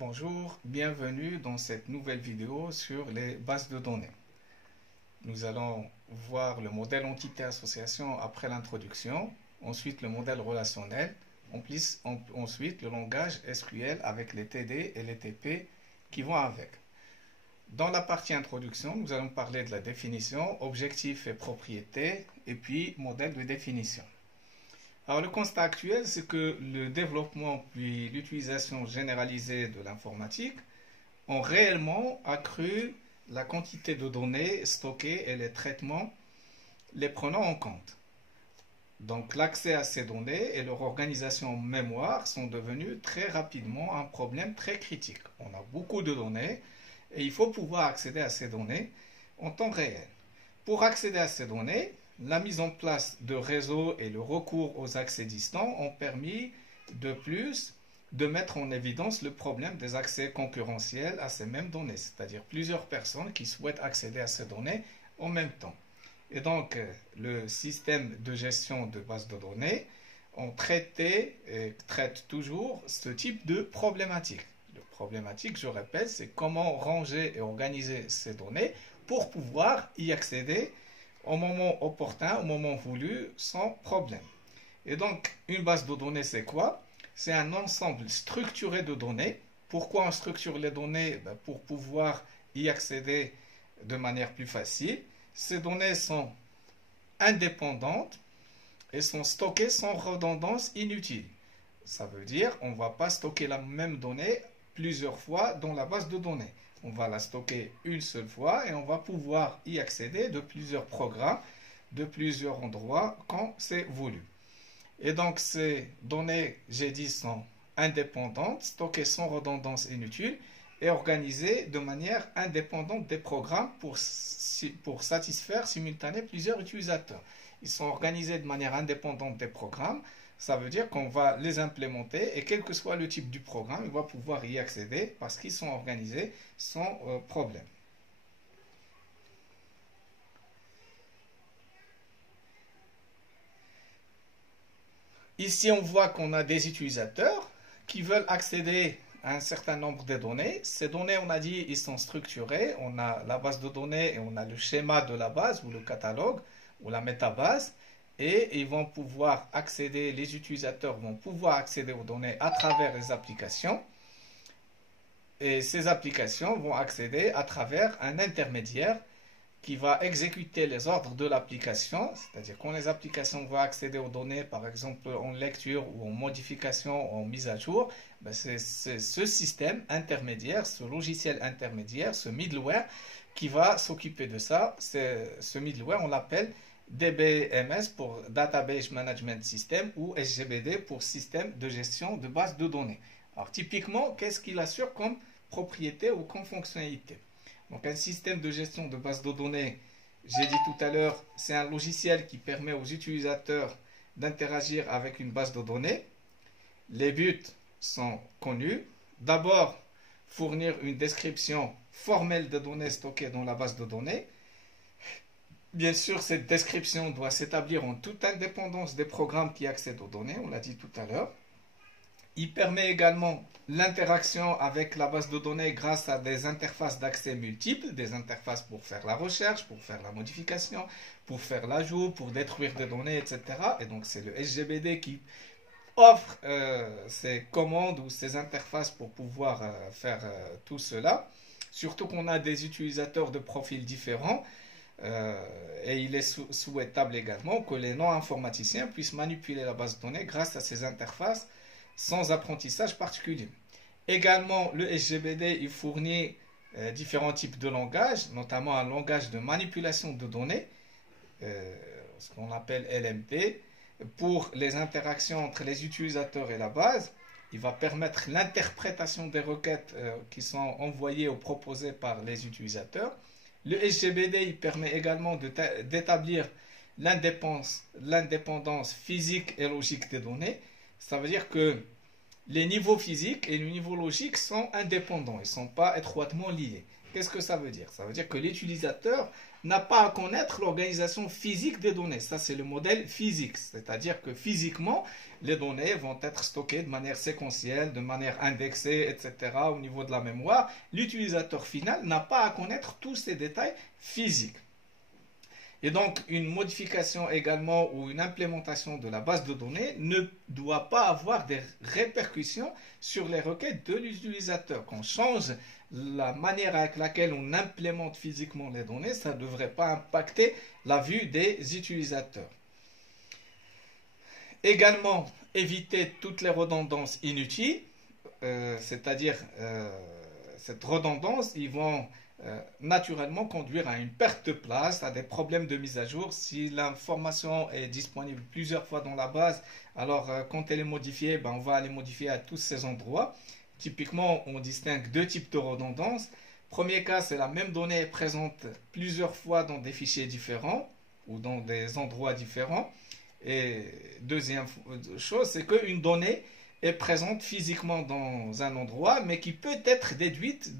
Bonjour, bienvenue dans cette nouvelle vidéo sur les bases de données. Nous allons voir le modèle entité-association après l'introduction, ensuite le modèle relationnel, ensuite le langage SQL avec les TD et les TP qui vont avec. Dans la partie introduction, nous allons parler de la définition, objectifs et propriétés, et puis modèle de définition. Alors, le constat actuel, c'est que le développement puis l'utilisation généralisée de l'informatique ont réellement accru la quantité de données stockées et les traitements les prenant en compte. Donc, l'accès à ces données et leur organisation en mémoire sont devenus très rapidement un problème très critique. On a beaucoup de données et il faut pouvoir accéder à ces données en temps réel. Pour accéder à ces données, la mise en place de réseaux et le recours aux accès distants ont permis de plus de mettre en évidence le problème des accès concurrentiels à ces mêmes données, c'est-à-dire plusieurs personnes qui souhaitent accéder à ces données en même temps. Et donc, le système de gestion de bases de données ont traité et traite toujours ce type de problématique. La problématique, je répète, c'est comment ranger et organiser ces données pour pouvoir y accéder au moment opportun, au moment voulu, sans problème. Et donc, une base de données, c'est quoi? C'est un ensemble structuré de données. Pourquoi on structure les données? Pour pouvoir y accéder de manière plus facile. Ces données sont indépendantes et sont stockées sans redondance inutile. Ça veut dire qu'on ne va pas stocker la même donnée plusieurs fois dans la base de données. On va la stocker une seule fois et on va pouvoir y accéder de plusieurs programmes, de plusieurs endroits quand c'est voulu. Et donc ces données, j'ai dit, sont indépendantes, stockées sans redondance inutile et organisées de manière indépendante des programmes pour satisfaire simultanément plusieurs utilisateurs. Ils sont organisés de manière indépendante des programmes. Ça veut dire qu'on va les implémenter et quel que soit le type du programme, il va pouvoir y accéder parce qu'ils sont organisés sans problème. Ici, on voit qu'on a des utilisateurs qui veulent accéder à un certain nombre de données. Ces données, on a dit, ils sont structurées. On a la base de données et on a le schéma de la base ou le catalogue ou la métabase. Et ils vont pouvoir accéder, les utilisateurs vont pouvoir accéder aux données à travers les applications. Et ces applications vont accéder à travers un intermédiaire qui va exécuter les ordres de l'application. C'est-à-dire quand les applications vont accéder aux données, par exemple en lecture ou en modification ou en mise à jour, c'est ce système intermédiaire, ce logiciel intermédiaire, ce middleware qui va s'occuper de ça. Ce middleware, on l'appelle DBMS pour Database Management System ou SGBD pour Système de gestion de base de données. Alors typiquement, qu'est-ce qu'il assure comme propriété ou comme fonctionnalité? Donc un système de gestion de base de données, j'ai dit tout à l'heure, c'est un logiciel qui permet aux utilisateurs d'interagir avec une base de données. Les buts sont connus. D'abord, fournir une description formelle des données stockées dans la base de données. Bien sûr, cette description doit s'établir en toute indépendance des programmes qui accèdent aux données, on l'a dit tout à l'heure. Il permet également l'interaction avec la base de données grâce à des interfaces d'accès multiples, des interfaces pour faire la recherche, pour faire la modification, pour faire l'ajout, pour détruire des données, etc. Et donc c'est le SGBD qui offre ces commandes ou ces interfaces pour pouvoir faire tout cela. Surtout qu'on a des utilisateurs de profils différents. Et il est souhaitable également que les non-informaticiens puissent manipuler la base de données grâce à ces interfaces sans apprentissage particulier. Également, le SGBD il fournit différents types de langages, notamment un langage de manipulation de données, ce qu'on appelle LMD, pour les interactions entre les utilisateurs et la base. Il va permettre l'interprétation des requêtes qui sont envoyées ou proposées par les utilisateurs. Le SGBD il permet également d'établir l'indépendance physique et logique des données. Ça veut dire que les niveaux physiques et le niveau logique sont indépendants, ils ne sont pas étroitement liés. Qu'est-ce que ça veut dire? Ça veut dire que l'utilisateur n'a pas à connaître l'organisation physique des données. Ça, c'est le modèle physique. C'est-à-dire que physiquement, les données vont être stockées de manière séquentielle, de manière indexée, etc. au niveau de la mémoire. L'utilisateur final n'a pas à connaître tous ces détails physiques. Et donc, une modification également ou une implémentation de la base de données ne doit pas avoir des répercussions sur les requêtes de l'utilisateur. Quand on change la manière avec laquelle on implémente physiquement les données, ça ne devrait pas impacter la vue des utilisateurs. Également, éviter toutes les redondances inutiles, c'est-à-dire cette redondance, ils vont naturellement conduire à une perte de place, à des problèmes de mise à jour. Si l'information est disponible plusieurs fois dans la base, alors quand elle est modifiée, on va aller modifier à tous ces endroits. Typiquement, on distingue deux types de redondance. Premier cas, c'est la même donnée présente plusieurs fois dans des fichiers différents ou dans des endroits différents. Et deuxième chose, c'est qu'une donnée est présente physiquement dans un endroit, mais qui peut être déduite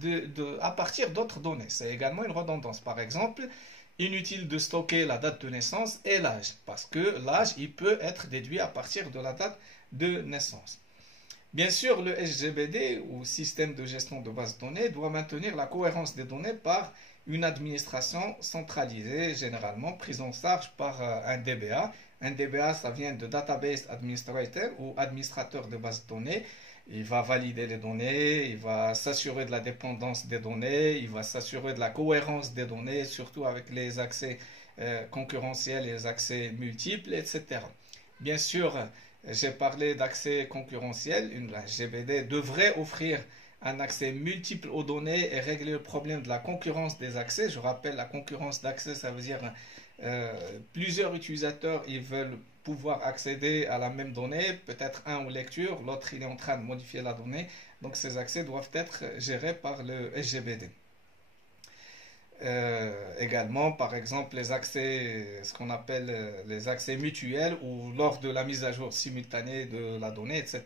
à partir d'autres données. C'est également une redondance. Par exemple, inutile de stocker la date de naissance et l'âge, parce que l'âge, il peut être déduit à partir de la date de naissance. Bien sûr, le SGBD, ou système de gestion de base de données, doit maintenir la cohérence des données par une administration centralisée, généralement prise en charge par un DBA. Un DBA, ça vient de Database Administrator ou administrateur de base de données. Il va valider les données, il va s'assurer de la dépendance des données, il va s'assurer de la cohérence des données, surtout avec les accès concurrentiels et les accès multiples, etc. Bien sûr, j'ai parlé d'accès concurrentiel. La GBD devrait offrir un accès multiple aux données et régler le problème de la concurrence des accès. Je rappelle, la concurrence d'accès, ça veut dire plusieurs utilisateurs, ils veulent pouvoir accéder à la même donnée, peut-être un en lecture, l'autre il est en train de modifier la donnée. Donc ces accès doivent être gérés par le SGBD. Également, par exemple, les accès, ce qu'on appelle les accès mutuels ou lors de la mise à jour simultanée de la donnée, etc.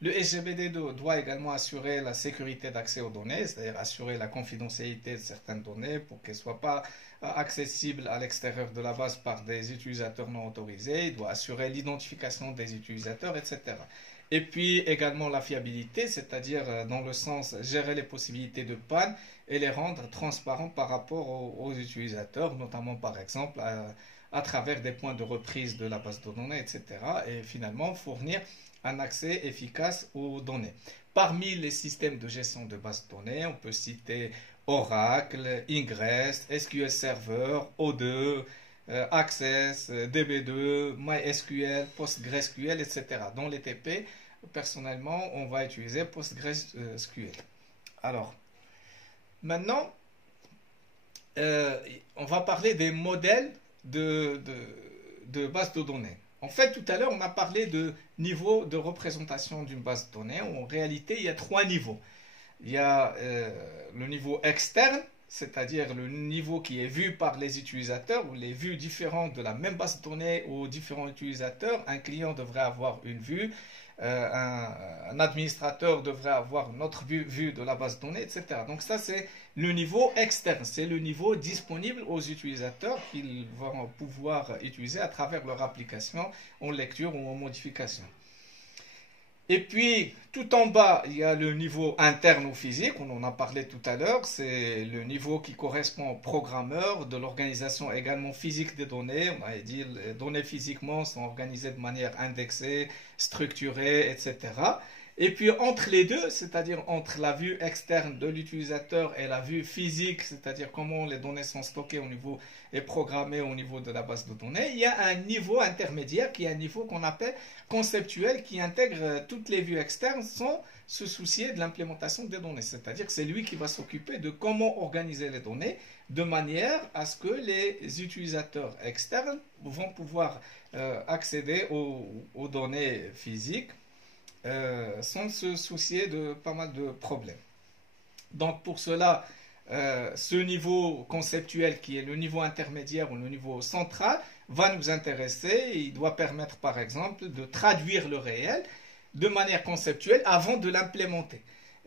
Le SGBD doit également assurer la sécurité d'accès aux données, c'est-à-dire assurer la confidentialité de certaines données pour qu'elles ne soient pas accessibles à l'extérieur de la base par des utilisateurs non autorisés. Il doit assurer l'identification des utilisateurs, etc. Et puis également la fiabilité, c'est-à-dire dans le sens gérer les possibilités de panne et les rendre transparents par rapport aux utilisateurs, notamment par exemple à travers des points de reprise de la base de données, etc. Et finalement fournir un accès efficace aux données. Parmi les systèmes de gestion de base de données, on peut citer Oracle, Ingress, SQL Server, O2, Access, DB2, MySQL, PostgreSQL, etc. Dans les TP, personnellement, on va utiliser PostgreSQL. Alors, maintenant, on va parler des modèles de base de données. En fait, tout à l'heure, on a parlé de niveau de représentation d'une base de données. En réalité, il y a trois niveaux. Il y a le niveau externe, c'est-à-dire le niveau qui est vu par les utilisateurs ou les vues différentes de la même base de données aux différents utilisateurs. Un client devrait avoir une vue, un administrateur devrait avoir une autre vue de la base de données, etc. Donc ça, c'est le niveau externe, c'est le niveau disponible aux utilisateurs qu'ils vont pouvoir utiliser à travers leur application en lecture ou en modification. Et puis, tout en bas, il y a le niveau interne ou physique, on en a parlé tout à l'heure, c'est le niveau qui correspond au programmeur, de l'organisation également physique des données. On a dit les données physiquement sont organisées de manière indexée, structurée, etc. Et puis entre les deux, c'est-à-dire entre la vue externe de l'utilisateur et la vue physique, c'est-à-dire comment les données sont stockées au niveau et programmées au niveau de la base de données, il y a un niveau intermédiaire qui est un niveau qu'on appelle conceptuel qui intègre toutes les vues externes sans se soucier de l'implémentation des données. C'est-à-dire que c'est lui qui va s'occuper de comment organiser les données de manière à ce que les utilisateurs externes vont pouvoir accéder aux données physiques sans se soucier de pas mal de problèmes. Donc pour cela, ce niveau conceptuel qui est le niveau intermédiaire ou le niveau central va nous intéresser. Il doit permettre par exemple de traduire le réel de manière conceptuelle avant de l'implémenter.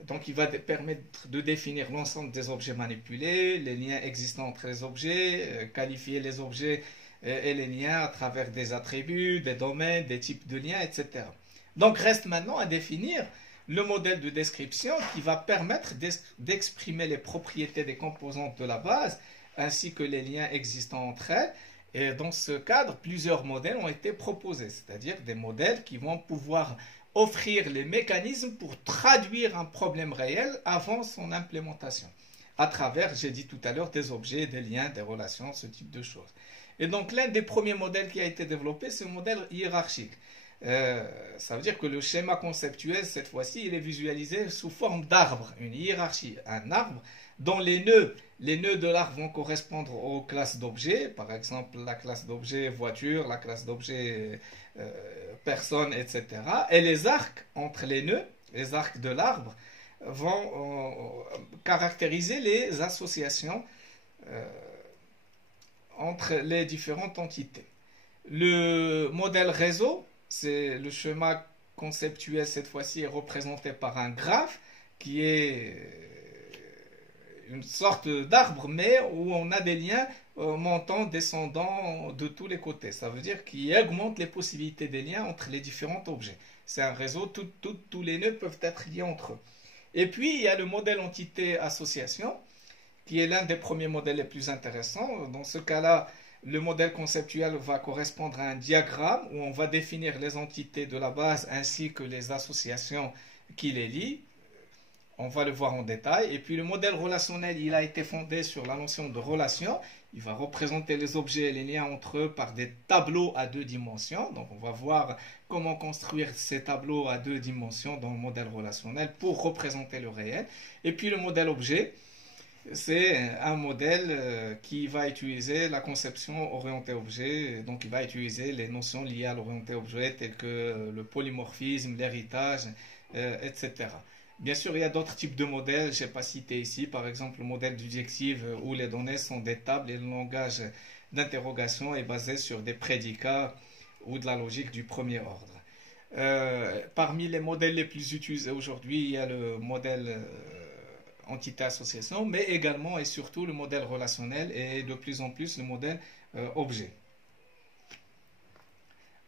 Donc, il va permettre de définir l'ensemble des objets manipulés, les liens existants entre les objets, qualifier les objets et les liens à travers des attributs, des domaines, des types de liens, etc. Donc, reste maintenant à définir le modèle de description qui va permettre d'exprimer les propriétés des composantes de la base ainsi que les liens existants entre elles. Et dans ce cadre, plusieurs modèles ont été proposés, c'est-à-dire des modèles qui vont pouvoir offrir les mécanismes pour traduire un problème réel avant son implémentation, à travers, j'ai dit tout à l'heure, des objets, des liens, des relations, ce type de choses. Et donc l'un des premiers modèles qui a été développé, c'est le modèle hiérarchique. Ça veut dire que le schéma conceptuel, cette fois-ci, il est visualisé sous forme d'arbre, une hiérarchie, un arbre dont les nœuds de l'arbre vont correspondre aux classes d'objets, par exemple la classe d'objet voiture, la classe d'objet personne, etc. Et les arcs entre les nœuds, les arcs de l'arbre, vont caractériser les associations entre les différentes entités. Le modèle réseau, c'est le schéma conceptuel, cette fois-ci, est représenté par un graphe qui est une sorte d'arbre, mais où on a des liens montant, descendant de tous les côtés. Ça veut dire qu'il augmente les possibilités des liens entre les différents objets. C'est un réseau, tous les nœuds peuvent être liés entre eux. Et puis, il y a le modèle entité-association, qui est l'un des premiers modèles les plus intéressants. Dans ce cas-là, le modèle conceptuel va correspondre à un diagramme où on va définir les entités de la base ainsi que les associations qui les lient. On va le voir en détail. Et puis le modèle relationnel, il a été fondé sur la notion de relation. Il va représenter les objets et les liens entre eux par des tableaux à 2 dimensions. Donc on va voir comment construire ces tableaux à 2 dimensions dans le modèle relationnel pour représenter le réel. Et puis le modèle objet, c'est un modèle qui va utiliser la conception orientée objet. Donc il va utiliser les notions liées à l'orienté objet telles que le polymorphisme, l'héritage, etc. Bien sûr, il y a d'autres types de modèles, je n'ai pas cité ici, par exemple le modèle d'objectif où les données sont des tables et le langage d'interrogation est basé sur des prédicats ou de la logique du premier ordre. Parmi les modèles les plus utilisés aujourd'hui, il y a le modèle entité-association, mais également et surtout le modèle relationnel et de plus en plus le modèle objet.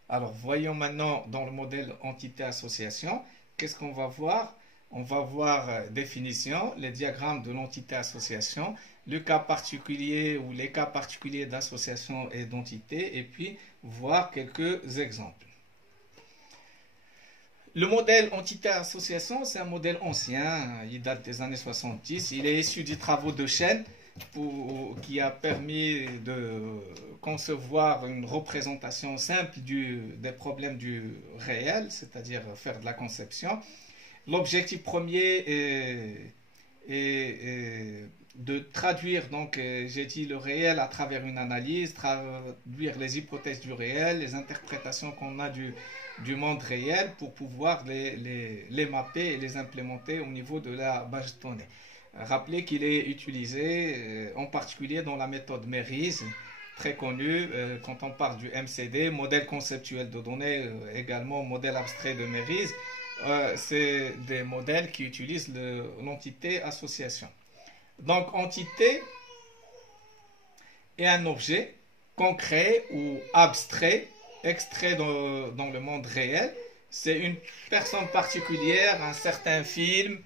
Alors, voyons maintenant dans le modèle entité-association, qu'est-ce qu'on va voir? On va voir définition, les diagrammes de l'entité-association, le cas particulier ou les cas particuliers d'association et d'entité, et puis voir quelques exemples. Le modèle entité-association, c'est un modèle ancien, il date des années 70, il est issu des travaux de Shen, qui a permis de concevoir une représentation simple des problèmes du réel, c'est-à-dire faire de la conception. L'objectif premier est de traduire, donc j'ai dit le réel à travers une analyse, traduire les hypothèses du réel, les interprétations qu'on a du monde réel pour pouvoir les mapper et les implémenter au niveau de la base de données. Rappelez qu'il est utilisé en particulier dans la méthode MERIS, très connue quand on parle du MCD, modèle conceptuel de données, également modèle abstrait de MERIS. C'est des modèles qui utilisent l'entité association. Donc, entité est un objet concret ou abstrait, extrait dans le monde réel. C'est une personne particulière, un certain film,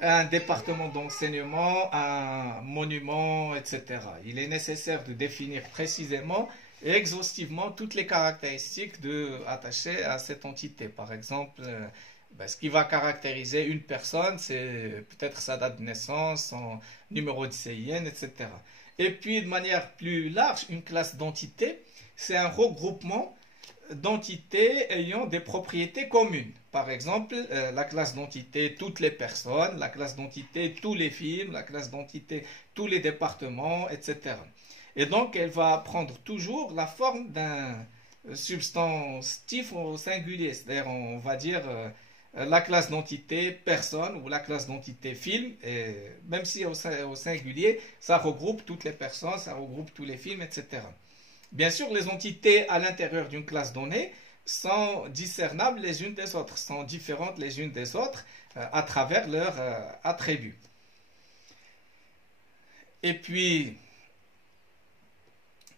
un département d'enseignement, un monument, etc. Il est nécessaire de définir précisément et exhaustivement toutes les caractéristiques attachées à cette entité. Par exemple, ce qui va caractériser une personne, c'est peut-être sa date de naissance, son numéro de CIN, etc. Et puis, de manière plus large, une classe d'entité, c'est un regroupement d'entités ayant des propriétés communes. Par exemple, la classe d'entité toutes les personnes, la classe d'entité tous les films, la classe d'entité tous les départements, etc. Et donc, elle va prendre toujours la forme d'un substantif au singulier, c'est-à-dire, on va dire la classe d'entité personne ou la classe d'entité film, et même si au singulier, ça regroupe toutes les personnes, ça regroupe tous les films, etc. Bien sûr, les entités à l'intérieur d'une classe donnée sont discernables les unes des autres, sont différentes les unes des autres à travers leurs attributs. Et puis,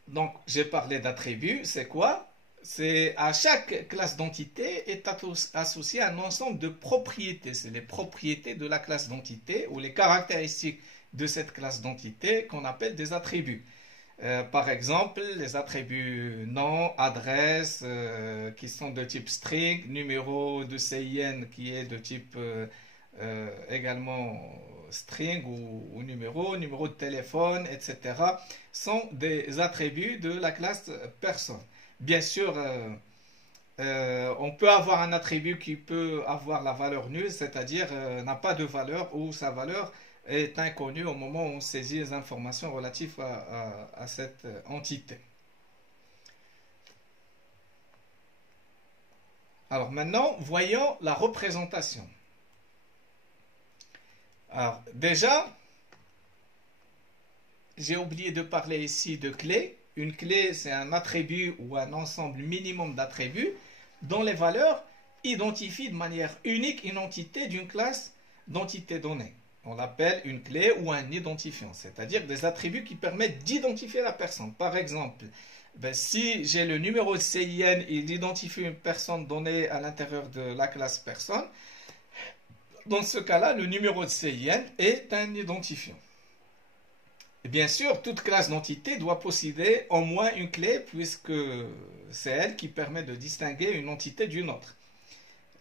donc j'ai parlé d'attributs, c'est quoi? C'est à chaque classe d'entité est associé un ensemble de propriétés. C'est les propriétés de la classe d'entité ou les caractéristiques de cette classe d'entité qu'on appelle des attributs. Par exemple, les attributs nom, adresse, qui sont de type string, numéro de CIN qui est de type également string ou numéro de téléphone, etc., sont des attributs de la classe personne. Bien sûr, on peut avoir un attribut qui peut avoir la valeur nulle, c'est-à-dire n'a pas de valeur ou sa valeur est inconnue au moment où on saisit les informations relatives à cette entité. Alors maintenant, voyons la représentation. Alors déjà, j'ai oublié de parler ici de clé. Une clé, c'est un attribut ou un ensemble minimum d'attributs dont les valeurs identifient de manière unique une entité d'une classe d'entité donnée. On l'appelle une clé ou un identifiant, c'est-à-dire des attributs qui permettent d'identifier la personne. Par exemple, si j'ai le numéro de CIN, il identifie une personne donnée à l'intérieur de la classe personne. Dans ce cas-là, le numéro de CIN est un identifiant. Et bien sûr, toute classe d'entité doit posséder au moins une clé puisque c'est elle qui permet de distinguer une entité d'une autre.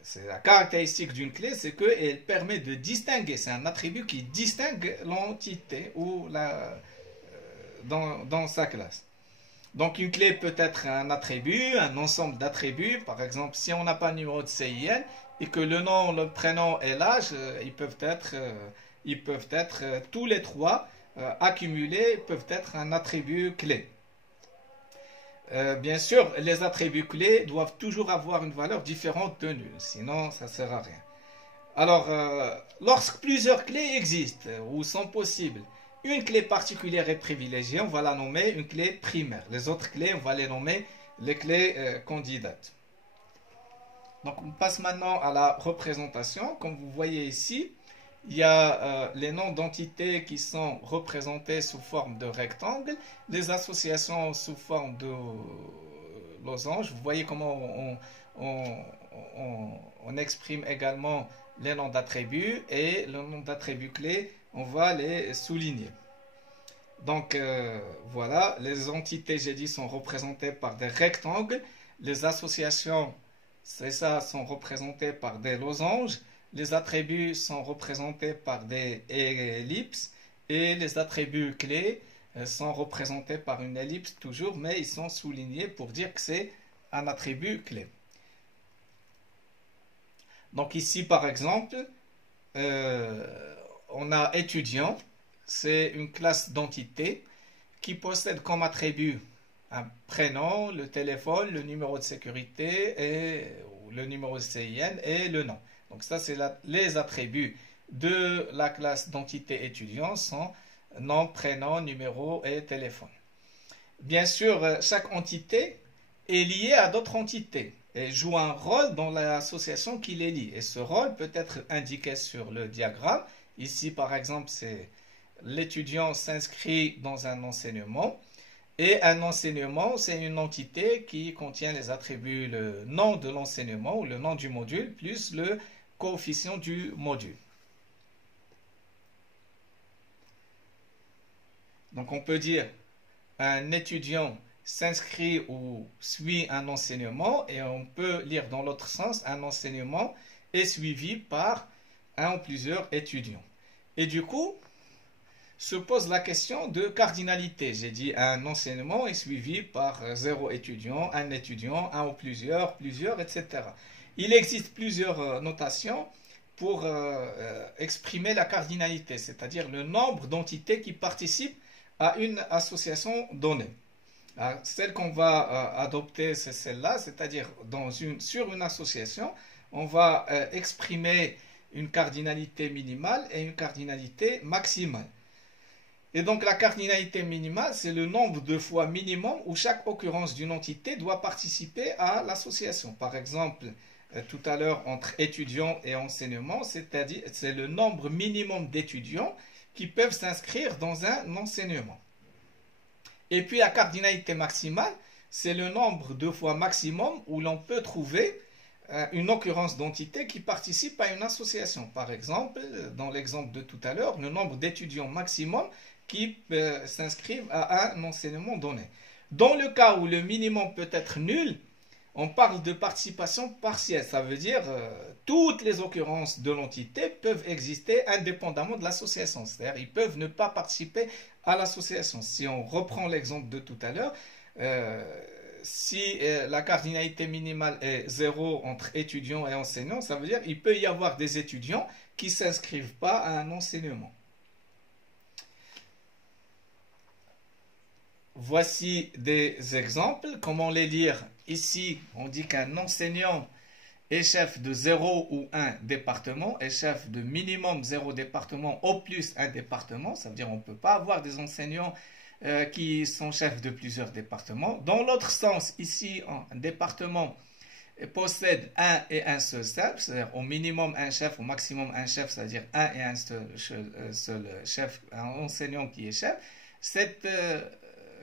C'est la caractéristique d'une clé, c'est qu'elle permet de distinguer. C'est un attribut qui distingue l'entité ou dans sa classe. Donc une clé peut être un attribut, un ensemble d'attributs. Par exemple, si on n'a pas de numéro de CIN et que le nom, le prénom et l'âge, ils peuvent être tous les trois accumulés, peuvent être un attribut clé. Bien sûr, les attributs clés doivent toujours avoir une valeur différente de nulle, sinon ça ne sert à rien. Alors, lorsque plusieurs clés existent ou sont possibles, une clé particulière est privilégiée, on va la nommer une clé primaire. Les autres clés, on va les nommer les clés candidates. Donc, on passe maintenant à la représentation. Comme vous voyez ici, il y a les noms d'entités qui sont représentés sous forme de rectangle, des associations sous forme de losange. Vous voyez comment on exprime également les noms d'attributs et le nom d'attributs clés, on va les souligner. Donc voilà, les entités, j'ai dit, sont représentées par des rectangles, les associations, c'est ça, sont représentées par des losanges. Les attributs sont représentés par des ellipses et les attributs clés sont représentés par une ellipse toujours, mais ils sont soulignés pour dire que c'est un attribut clé. Donc ici, par exemple, on a étudiant, c'est une classe d'entité qui possède comme attribut un prénom, le téléphone, le numéro de sécurité, le numéro de CIN et le nom. Donc ça, c'est les attributs de la classe d'entité étudiant sont nom, prénom, numéro et téléphone. Bien sûr, chaque entité est liée à d'autres entités et joue un rôle dans l'association qui les lie. Et ce rôle peut être indiqué sur le diagramme. Ici, par exemple, c'est l'étudiant s'inscrit dans un enseignement. Et un enseignement, c'est une entité qui contient les attributs, le nom de l'enseignement ou le nom du module, plus le coefficient du module. Donc on peut dire un étudiant s'inscrit ou suit un enseignement et on peut lire dans l'autre sens un enseignement est suivi par un ou plusieurs étudiants. Et du coup, se pose la question de cardinalité. J'ai dit un enseignement est suivi par 0 étudiant, un ou plusieurs, etc. Il existe plusieurs notations pour exprimer la cardinalité, c'est-à-dire le nombre d'entités qui participent à une association donnée. Alors, celle qu'on va adopter, c'est celle-là, c'est-à-dire sur une association, on va exprimer une cardinalité minimale et une cardinalité maximale. Et donc la cardinalité minimale, c'est le nombre de fois minimum où chaque occurrence d'une entité doit participer à l'association. Par exemple, tout à l'heure, entre étudiants et enseignement, c'est-à-dire c'est le nombre minimum d'étudiants qui peuvent s'inscrire dans un enseignement. Et puis la cardinalité maximale, c'est le nombre de fois maximum où l'on peut trouver une occurrence d'entité qui participe à une association. Par exemple, dans l'exemple de tout à l'heure, le nombre d'étudiants maximum qui s'inscrivent à un enseignement donné. Dans le cas où le minimum peut être nul, on parle de participation partielle. Ça veut dire toutes les occurrences de l'entité peuvent exister indépendamment de l'association. C'est-à-dire ils peuvent ne pas participer à l'association. Si on reprend l'exemple de tout à l'heure, si la cardinalité minimale est 0 entre étudiants et enseignants, ça veut dire qu'il peut y avoir des étudiants qui ne s'inscrivent pas à un enseignement. Voici des exemples. Comment les lire? Ici, on dit qu'un enseignant est chef de 0 ou 1 département, est chef de minimum 0 département au plus 1 département. Ça veut dire qu'on ne peut pas avoir des enseignants qui sont chefs de plusieurs départements. Dans l'autre sens, ici, un département possède un et un seul chef, c'est-à-dire au minimum un chef, au maximum un chef, c'est-à-dire un et un seul chef, un enseignant qui est chef. Cette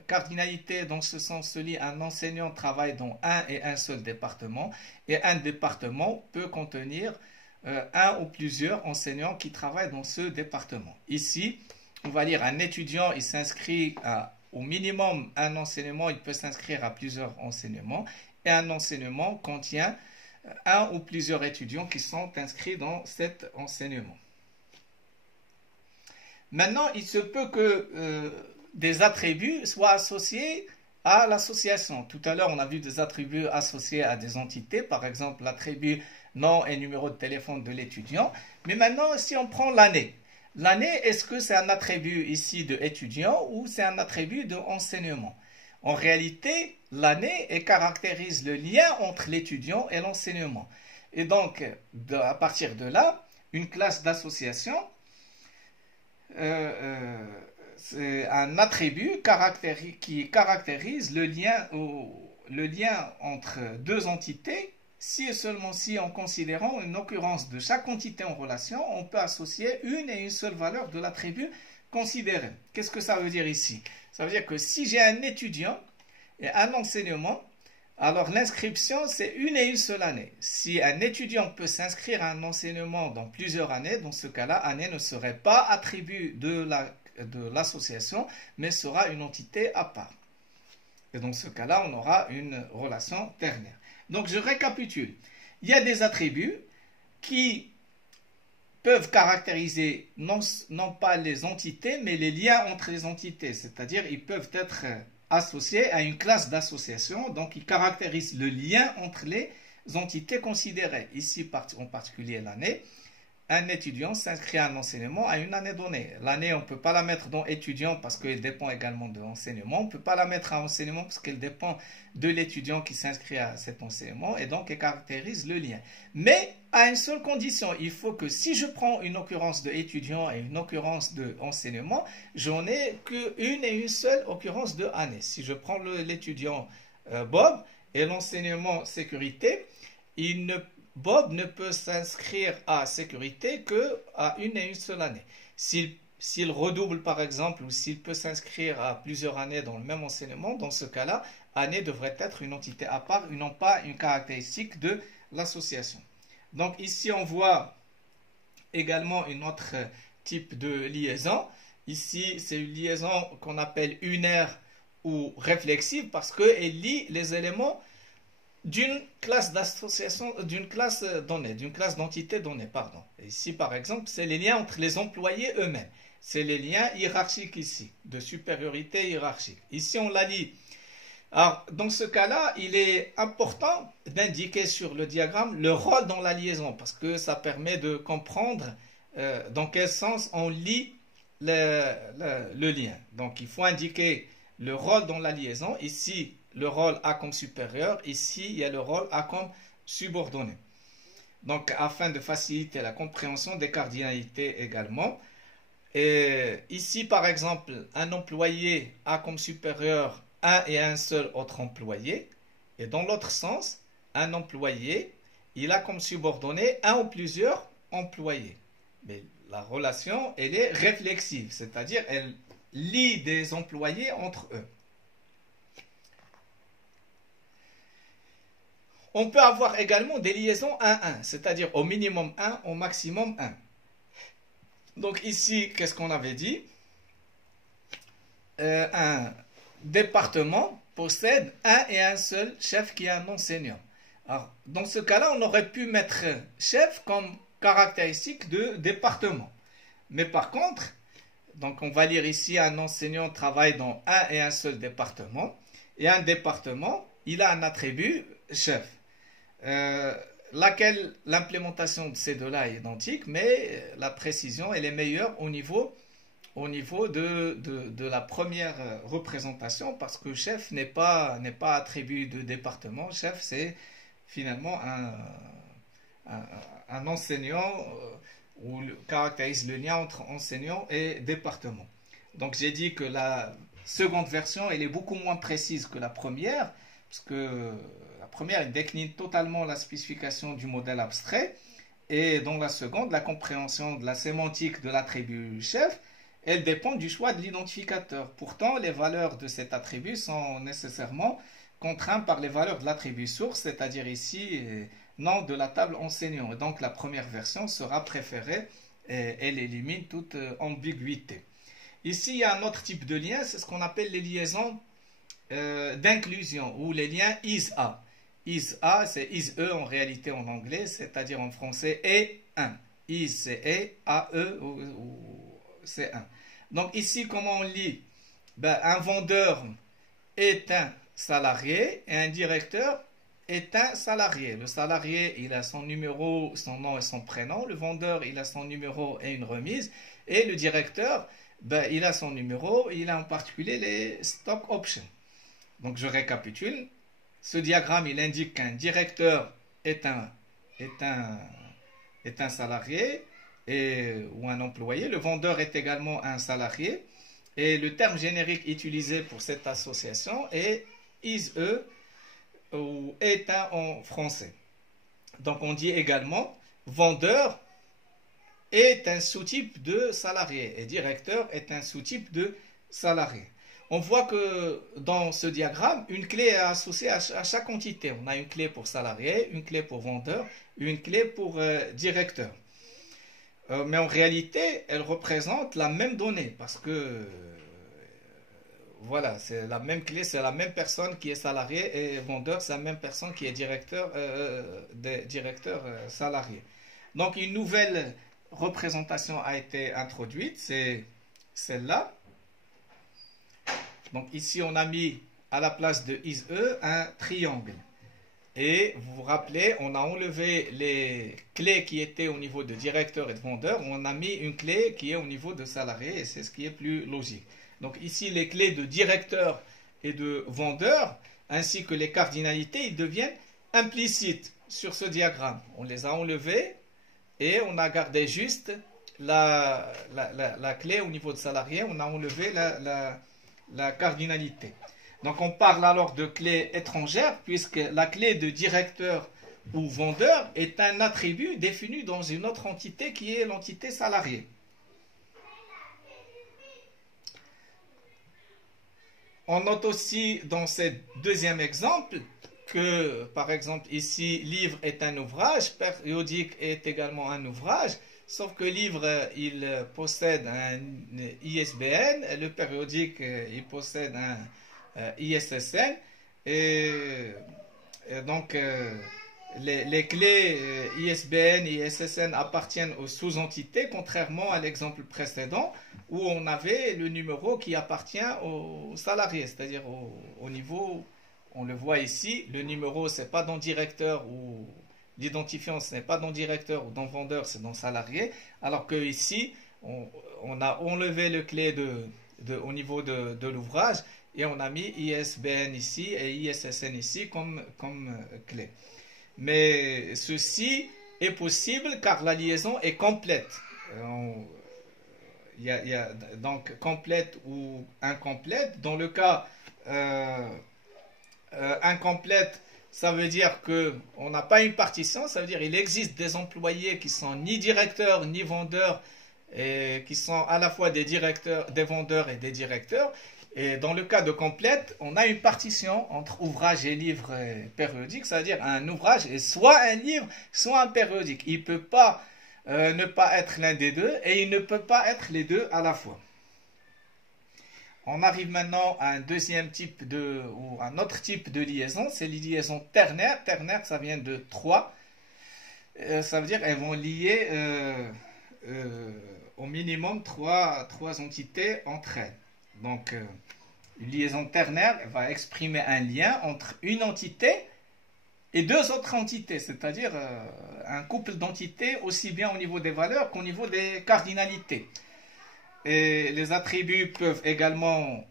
cardinalité, dans ce sens, se lit un enseignant travaille dans un et un seul département, et un département peut contenir un ou plusieurs enseignants qui travaillent dans ce département. Ici, on va lire un étudiant, il s'inscrit au minimum un enseignement, il peut s'inscrire à plusieurs enseignements, et un enseignement contient un ou plusieurs étudiants qui sont inscrits dans cet enseignement. Maintenant, il se peut que des attributs soient associés à l'association. Tout à l'heure, on a vu des attributs associés à des entités, par exemple l'attribut nom et numéro de téléphone de l'étudiant. Mais maintenant, si on prend l'année, l'année, est-ce que c'est un attribut ici de étudiant ou c'est un attribut de enseignement? En réalité, l'année caractérise le lien entre l'étudiant et l'enseignement. Et donc, à partir de là, une classe d'association, c'est un attribut qui caractérise le lien entre deux entités, si et seulement si, en considérant une occurrence de chaque entité en relation, on peut associer une et une seule valeur de l'attribut considéré. Qu'est-ce que ça veut dire ici? Ça veut dire que si j'ai un étudiant et un enseignement, alors l'inscription, c'est une et une seule année. Si un étudiant peut s'inscrire à un enseignement dans plusieurs années, dans ce cas-là, année ne serait pas attribut de l'association, mais sera une entité à part. Et dans ce cas-là, on aura une relation ternaire. Donc, je récapitule. Il y a des attributs qui peuvent caractériser non pas les entités, mais les liens entre les entités. C'est-à-dire, ils peuvent être associés à une classe d'association. Donc, ils caractérisent le lien entre les entités considérées. Ici, en particulier l'année. Un étudiant s'inscrit à un enseignement à une année donnée. L'année, on ne peut pas la mettre dans étudiant parce qu'elle dépend également de l'enseignement. On ne peut pas la mettre à enseignement parce qu'elle dépend de l'étudiant qui s'inscrit à cet enseignement et donc elle caractérise le lien. Mais à une seule condition, il faut que si je prends une occurrence de étudiant et une occurrence de enseignement, j'en ai qu'une et une seule occurrence de année. Si je prends l'étudiant Bob et l'enseignement sécurité, Bob ne peut s'inscrire à sécurité qu'à une et une seule année. S'il redouble par exemple ou s'il peut s'inscrire à plusieurs années dans le même enseignement, dans ce cas-là, année devrait être une entité à part et non pas une caractéristique de l'association. Donc ici on voit également un autre type de liaison. Ici c'est une liaison qu'on appelle unaire ou réflexive parce qu'elle lie les éléments d'une classe d'association, d'une classe donnée, d'une classe d'entité donnée, pardon. Ici, par exemple, c'est les liens entre les employés eux-mêmes. C'est les liens hiérarchiques ici, de supériorité hiérarchique. Ici, on la lit. Alors, dans ce cas-là, il est important d'indiquer sur le diagramme le rôle dans la liaison, parce que ça permet de comprendre dans quel sens on lit le lien. Donc, il faut indiquer le rôle dans la liaison. Ici, le rôle A comme supérieur. Ici, il y a le rôle A comme subordonné. Donc, afin de faciliter la compréhension des cardinalités également, Et ici, par exemple, un employé a comme supérieur un et un seul autre employé. Et dans l'autre sens, un employé, il a comme subordonné un ou plusieurs employés. Mais la relation, elle est réflexive, c'est-à-dire elle lie des employés entre eux. On peut avoir également des liaisons 1-1, c'est-à-dire au minimum 1, au maximum 1. Donc ici, qu'est-ce qu'on avait dit? Un département possède un et un seul chef qui est un enseignant. Alors, dans ce cas-là, on aurait pu mettre chef comme caractéristique de département. Mais par contre, donc on va lire ici un enseignant travaille dans un et un seul département. Et un département, il a un attribut chef. L'implémentation de ces deux-là est identique, mais la précision elle est meilleure au niveau de la première représentation, parce que chef n'est pas attribut de département. Chef, c'est finalement un enseignant où caractérise le lien entre enseignant et département. Donc j'ai dit que la seconde version elle est beaucoup moins précise que la première, parce que la première elle décline totalement la spécification du modèle abstrait, et dans la seconde, la compréhension de la sémantique de l'attribut chef, elle dépend du choix de l'identificateur. Pourtant, les valeurs de cet attribut sont nécessairement contraintes par les valeurs de l'attribut source, c'est-à-dire ici nom de la table enseignant. Et donc la première version sera préférée et elle élimine toute ambiguïté. Ici, il y a un autre type de lien, c'est ce qu'on appelle les liaisons d'inclusion ou les liens is-a. Is-a, c'est is-e en réalité en anglais, c'est-à-dire en français et un. Is, c'est et, a-e, c'est un. Donc ici, comment on lit? Un vendeur est un salarié et un directeur est un salarié. Le salarié, il a son numéro, son nom et son prénom. Le vendeur, il a son numéro et une remise. Et le directeur, il a son numéro, il a en particulier les stock options. Donc je récapitule. Ce diagramme, il indique qu'un directeur est un salarié ou un employé. Le vendeur est également un salarié. Et le terme générique utilisé pour cette association est is-e ou est un en français. Donc on dit également vendeur est un sous-type de salarié et directeur est un sous-type de salarié. On voit que dans ce diagramme, une clé est associée à chaque entité. On a une clé pour salarié, une clé pour vendeur, une clé pour directeur. Mais en réalité, elle représente la même donnée parce que voilà, c'est la même clé, c'est la même personne qui est salarié et vendeur, c'est la même personne qui est directeur salarié. Donc une nouvelle représentation a été introduite, c'est celle-là. Donc ici on a mis à la place de is-e un triangle. Et vous vous rappelez, on a enlevé les clés qui étaient au niveau de directeur et de vendeur, on a mis une clé qui est au niveau de salarié et c'est ce qui est plus logique. Donc ici les clés de directeur et de vendeur ainsi que les cardinalités, ils deviennent implicites sur ce diagramme. On les a enlevés et on a gardé juste la clé au niveau de salarié, on a enlevé la cardinalité. Donc on parle alors de clé étrangère puisque la clé de directeur ou vendeur est un attribut défini dans une autre entité qui est l'entité salariée. On note aussi dans ce deuxième exemple que, par exemple, ici, livre est un ouvrage, périodique est également un ouvrage, sauf que livre, il possède un ISBN, le périodique, il possède un ISSN, et donc les clés ISBN et ISSN appartiennent aux sous-entités, contrairement à l'exemple précédent où on avait le numéro qui appartient au salarié, c'est-à-dire au niveau, on le voit ici, le numéro c'est pas dans directeur ou l'identifiant ce n'est pas dans directeur ou dans vendeur, c'est dans salarié, alors que ici on a enlevé le clé au niveau de l'ouvrage et on a mis ISBN ici et ISSN ici comme clé. Mais ceci est possible car la liaison est complète. il y a donc complète ou incomplète. Dans le cas incomplète, ça veut dire qu'on n'a pas une partition, ça veut dire qu'il existe des employés qui sont ni directeurs ni vendeurs, et qui sont à la fois des directeurs, des vendeurs et des directeurs. Et dans le cas de complète, on a une partition entre ouvrage et livre périodique, c'est-à-dire un ouvrage est soit un livre, soit un périodique. Il ne peut pas ne pas être l'un des deux et il ne peut pas être les deux à la fois. On arrive maintenant à un deuxième type ou un autre type de liaison, c'est les liaisons ternaires. Ternaire, ça vient de 3. Ça veut dire qu'elles vont lier au minimum trois entités entre elles. Donc, une liaison ternaire va exprimer un lien entre une entité et deux autres entités, c'est-à-dire un couple d'entités aussi bien au niveau des valeurs qu'au niveau des cardinalités. Et les attributs peuvent également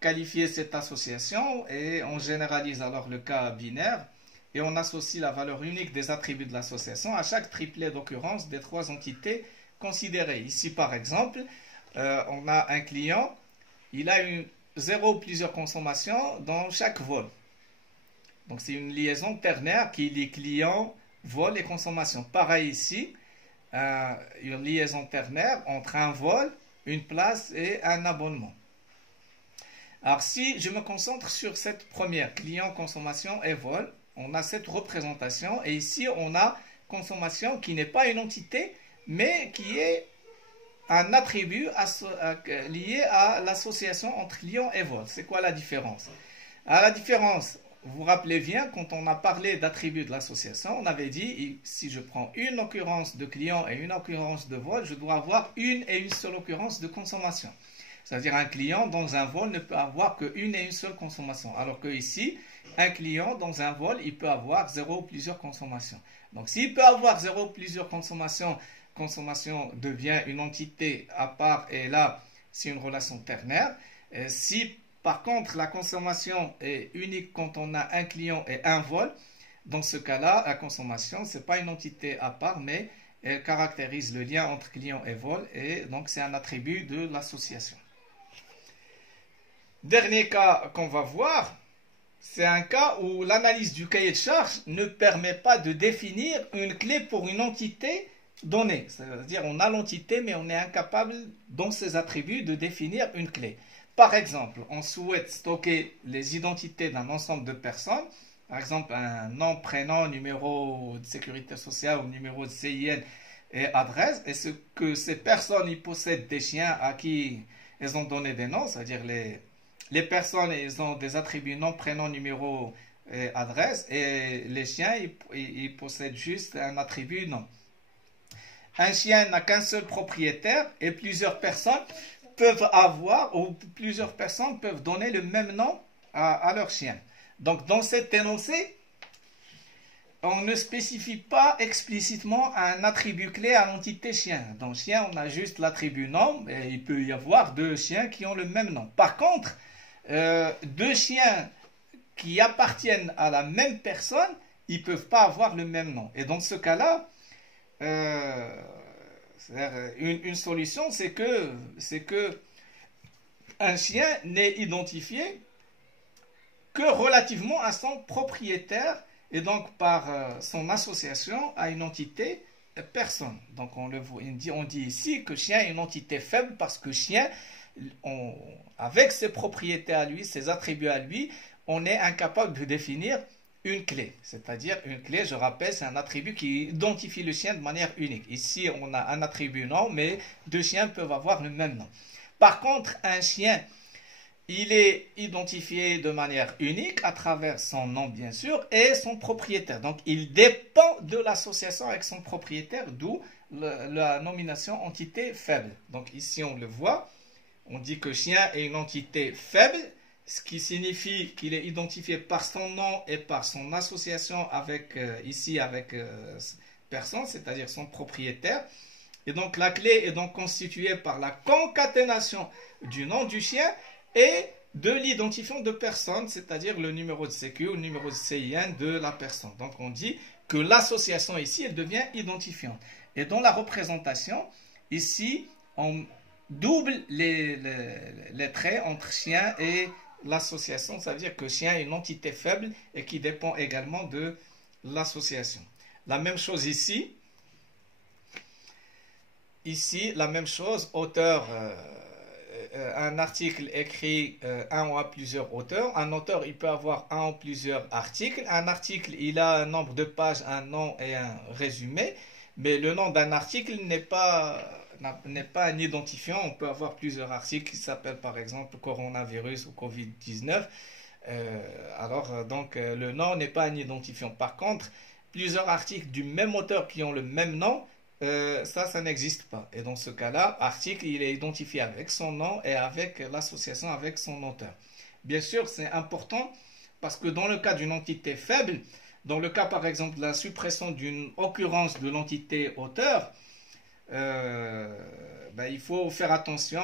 qualifier cette association et on généralise alors le cas binaire et on associe la valeur unique des attributs de l'association à chaque triplet d'occurrence des 3 entités considérées. Ici par exemple, on a un client, il a 0 ou plusieurs consommations dans chaque vol. Donc c'est une liaison ternaire qui lie client, vol et consommation. Pareil ici, une liaison ternaire entre un vol, une place et un abonnement. Alors si je me concentre sur cette première, client, consommation et vol, on a cette représentation et ici on a consommation qui n'est pas une entité mais qui est un attribut lié à l'association entre client et vol. C'est quoi la différence? Alors, la différence, vous vous rappelez bien, quand on a parlé d'attributs de l'association, on avait dit, si je prends une occurrence de client et une occurrence de vol, je dois avoir une et une seule occurrence de consommation. C'est-à-dire un client dans un vol ne peut avoir qu'une et une seule consommation. Alors que ici, un client dans un vol, il peut avoir 0 ou plusieurs consommations. Donc s'il peut avoir 0 ou plusieurs consommations, consommation devient une entité à part et là, c'est une relation ternaire. Et si par contre la consommation est unique quand on a un client et un vol, dans ce cas-là, la consommation, ce n'est pas une entité à part, mais elle caractérise le lien entre client et vol et donc c'est un attribut de l'association. Dernier cas qu'on va voir, c'est un cas où l'analyse du cahier de charges ne permet pas de définir une clé pour une entité donnée. C'est-à-dire on a l'entité mais on est incapable dans ses attributs de définir une clé. Par exemple, on souhaite stocker les identités d'un ensemble de personnes, par exemple un nom, prénom, numéro de sécurité sociale ou numéro de CIN et adresse, et ce que ces personnes ils possèdent des chiens à qui elles ont donné des noms, c'est-à-dire les personnes ils ont des attributs nom, prénom, numéro et adresse, et les chiens ils possèdent juste un attribut nom. Un chien n'a qu'un seul propriétaire et plusieurs personnes peuvent avoir ou plusieurs personnes peuvent donner le même nom à leur chien. Donc dans cet énoncé, on ne spécifie pas explicitement un attribut clé à l'entité chien. Dans chien, on a juste l'attribut nom et il peut y avoir 2 chiens qui ont le même nom. Par contre, 2 chiens qui appartiennent à la même personne, ils ne peuvent pas avoir le même nom. Et dans ce cas-là, une solution, c'est que un chien n'est identifié que relativement à son propriétaire et donc par son association à une entité personne. Donc on dit ici que chien est une entité faible parce que chien, avec ses propriétés à lui, ses attributs à lui, on est incapable de définir une clé. C'est-à-dire une clé, je rappelle, c'est un attribut qui identifie le chien de manière unique. Ici, on a un attribut nom, mais 2 chiens peuvent avoir le même nom. Par contre, un chien, il est identifié de manière unique à travers son nom, bien sûr, et son propriétaire. Donc, il dépend de l'association avec son propriétaire, d'où la nomination entité faible. Donc, ici, on le voit. On dit que chien est une entité faible, ce qui signifie qu'il est identifié par son nom et par son association avec, avec personne, c'est-à-dire son propriétaire. Et donc, la clé est donc constituée par la concaténation du nom du chien et de l'identifiant de personne, c'est-à-dire le numéro de sécu ou le numéro de CIN de la personne. Donc, on dit que l'association ici, elle devient identifiante. Et dans la représentation, ici, on double les traits entre chien et l'association. Ça veut dire que chien est une entité faible et qui dépend également de l'association. La même chose ici. Ici, la même chose, auteur, un article écrit un ou à plusieurs auteurs. Un auteur, il peut avoir un ou plusieurs articles. Un article, il a un nombre de pages, un nom et un résumé. Mais le nom d'un article n'est pas un identifiant. On peut avoir plusieurs articles qui s'appellent par exemple coronavirus ou Covid-19. Donc, le nom n'est pas un identifiant. Par contre, plusieurs articles du même auteur qui ont le même nom, ça n'existe pas. Et dans ce cas-là, article, il est identifié avec son nom et avec l'association avec son auteur. Bien sûr, c'est important parce que dans le cas d'une entité faible, dans le cas par exemple de la suppression d'une occurrence de l'entité auteur, il faut faire attention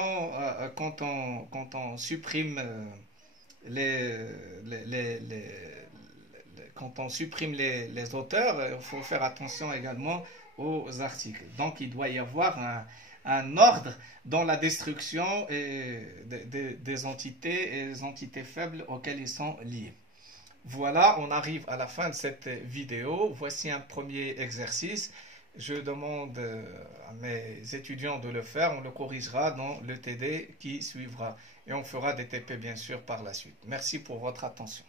quand on supprime quand on supprime les auteurs, il faut faire attention également aux articles. Donc, il doit y avoir un ordre dans la destruction des entités et des entités faibles auxquelles ils sont liés. Voilà, on arrive à la fin de cette vidéo. Voici un premier exercice. Je demande à mes étudiants de le faire. On le corrigera dans le TD qui suivra. Et on fera des TP bien sûr par la suite. Merci pour votre attention.